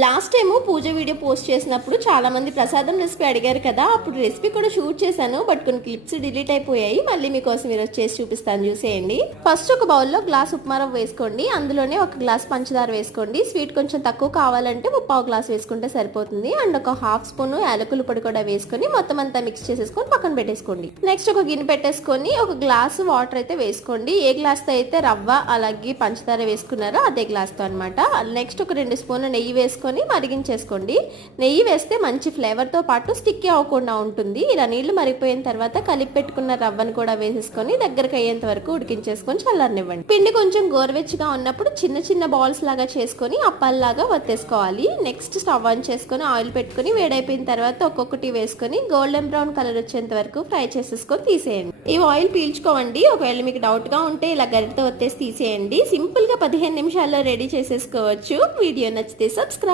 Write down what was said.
Last time పూజ video post చేసినప్పుడు చాలా మంది ప్రసాదం రెసిపీ అడిగారు కదా, అప్పుడు రెసిపీ కూడా షూట్ చేశాను. బట్ కొన్ని క్లిప్స్ డిలీట్ అయిపోయాయి. మళ్ళీ మీకోసం ఈరోజు చేసి చూపిస్తాను, చూసేయండి. ఫస్ట్ ఒక బౌల్లో గ్లాస్ ఉప్మా రవ్వ వేసుకోండి. అందులోనే ఒక గ్లాస్ పంచదార వేసుకోండి. స్వీట్ కొంచెం తక్కువ కావాలంటే 1/4 గ్లాస్ వేసుకుంటే సరిపోతుంది. అండ్ ఒక 1/2 స్పూన్ యాలకుల పొడి కూడా వేసుకొని మొత్తం అంతా మిక్స్ చేసేసుకొని పక్కన పెట్టేసుకోండి. నెక్స్ట్ ఒక గిన్నె పెట్టేసుకొని ఒక గ్లాస్ వాటర్ అయితే వేసుకోండి. ఏ గ్లాస్ తో అయితే రవ్వ అలాగే పంచదార వేసుకున్నారో అదే గ్లాస్ తో అనమాట. నెక్స్ట్ ఒక 2 స్పూన్ల నెయ్యి వేసుకొని మరిగించేసుకోండి. నెయ్యి వేస్తే మంచి ఫ్లేవర్ తో పాటు స్టిక్కీ అవ్వకుండా ఉంటుంది. ఇలా నీళ్లు మరిగిపోయిన తర్వాత కలిపి పెట్టుకున్న రవ్వను కూడా వేసేసుకొని దగ్గరకు అయ్యేంత వరకు ఉడికించేసుకొని చల్లారనివ్వండి. పిండి కొంచెం గోరువెచ్చగా ఉన్నప్పుడు చిన్న చిన్న బాల్స్ లాగా చేసుకొని అప్పాల్లాగా వత్తేసుకోవాలి. నెక్స్ట్ స్టవ్ ఆన్ చేసుకొని ఆయిల్ పెట్టుకొని వేడైపోయిన తర్వాత ఒక్కొక్కటి వేసుకొని గోల్డెన్ బ్రౌన్ కలర్ వచ్చేంత వరకు ఫ్రై చేసేసుకొని తీసేయండి. ఈ ఆయిల్ పీల్చుకోవండి. ఒకవేళ మీకు డౌట్ గా ఉంటే ఇలా గరిటతో వత్తేసి తీసేయండి. సింపుల్ గా 15 నిమిషాల్లో రెడీ చేసేసుకోవచ్చు. వీడియో నచ్చితే సబ్స్క్రైబ్